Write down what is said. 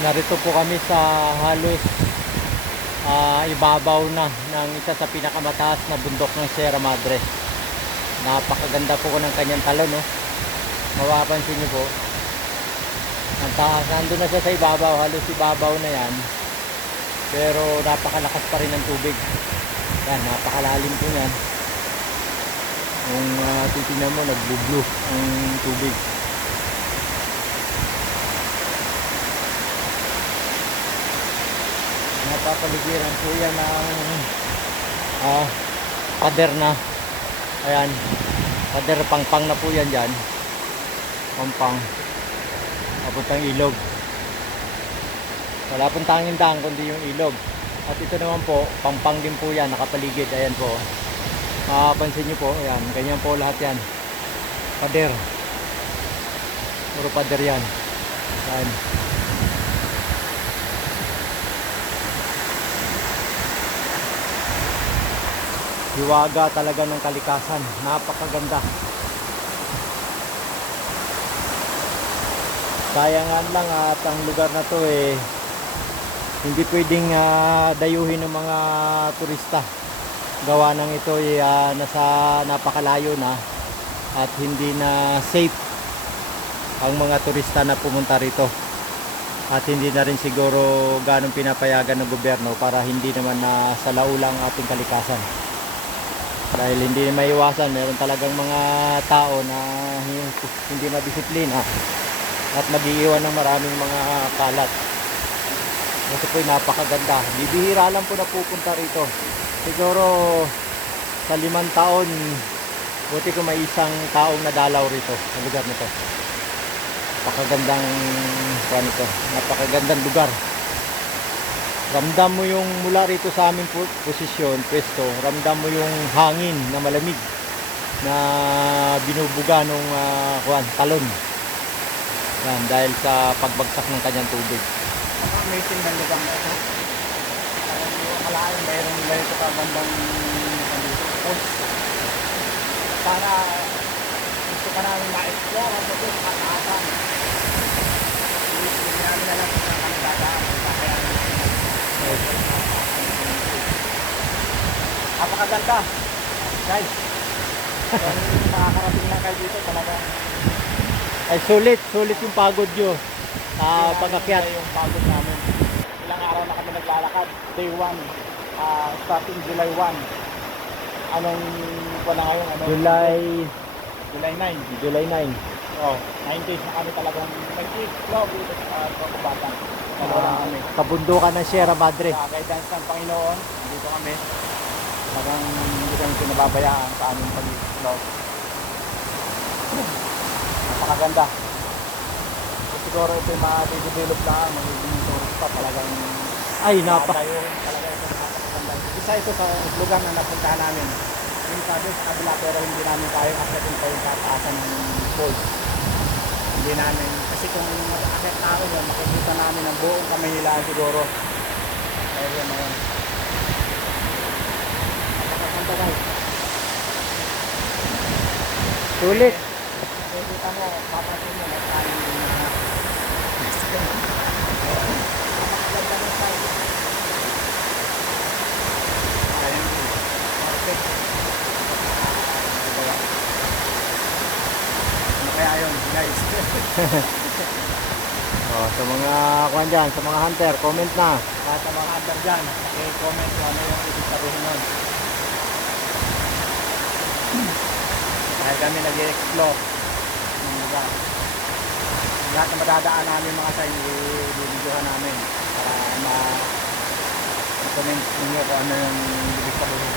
Narito po kami sa halos ibabaw na ng isa sa pinakamataas na bundok ng Sierra Madre. Napakaganda po ng kanyang talon, no? Mapapansin niyo po. Ang taas, nandun na siya sa ibabaw, halos ibabaw na yan. Pero napakalakas pa rin ng tubig. Yan, napakalalim po yan. Kung titignan mo, nagbublo ang tubig. Napapaligiran po yan ng pader na. Ayan, pader pangpang na po yan dyan. Pangpang papuntang ilog. Wala pong tanging daan kundi yung ilog. At ito naman po, pangpang din po yan, nakapaligid. Ayan po, pansin nyo po, ayan, ganyan po lahat yan. Pader, puro pader yan. Ayan. Hiwaga talaga ng kalikasan, napakaganda. Sayangan lang at ang lugar na to hindi pwedeng dayuhin ng mga turista. Gawa ng ito nasa napakalayo na at hindi na safe ang mga turista na pumunta rito. At hindi na rin siguro ganong pinapayagan ng gobyerno para hindi naman na salaulang ating kalikasan. Dahil hindi maiwasan, meron talagang mga tao na hindi madisiplina at mag-iiwan ng maraming mga kalat. Ito po napakaganda. Bibihira lang po na pupunta rito. Siguro sa 5 taon, buti ko may isang taong nadalaw rito sa lugar nito. Napakagandang ito. Napakagandang lugar. Ramdam mo yung mula rito sa aming posisyon, pwesto, ramdam mo yung hangin na malamig na binubuga ng talon. Yan, dahil sa pagbagsak ng kanyang tubig. Amazing na lugar na ito. Akalain mayroong ganito ka bandang post. Sana gusto ka namin ma-explore ang ito sa kataasan. Hindi namin alam kung saan kami dadaan. Napakaganda, guys. Kung makakarating lang kayo dito talaga Ay sulit yung pagod nyo pag-akyat. yung pagod namin. Ilang araw na kami naglalakad. Day 1, starting July 1. Anong buwan na ngayon? July 9. July 9. Oh, 9 days na kami talagang nag-explore dito sa Kabatan. Kabundukan ng Sierra Madre. Sa guidance ng Panginoon, dito kami. Talagang hindi kami pinababayaan sa aming pag-explore. Napakaganda. Siguro ito yung ma-develop na magiging tourist pa talagang Ay, talaga ito napakaganda. Isa ito sa lugar na napuntahan namin. Yung sabi sa kabila pero hindi namin kayang akyatin pa yung kataasan ng falls. Hindi namin, kasi kung mag-akyat namin yun, makikita namin ang buong Kamahilaan siguro. Kaya yun na yun. Napakaganda guys. Sulit. Kita mo, papasin mo, nagkain din na napakaganda ng site. Ayun, perfect. Ano kaya yun, guys? Sa mga kuwan dyan, sa mga hunter, comment na. Lahat ng mga hunter dyan, comment kung ano yung ibig sabihin nun. Dahil kami nag-explore ng lugar. Lahat na madadaan namin mga sa i-videohan namin para ma-comment ninyo kung ano yung ibig sabihin.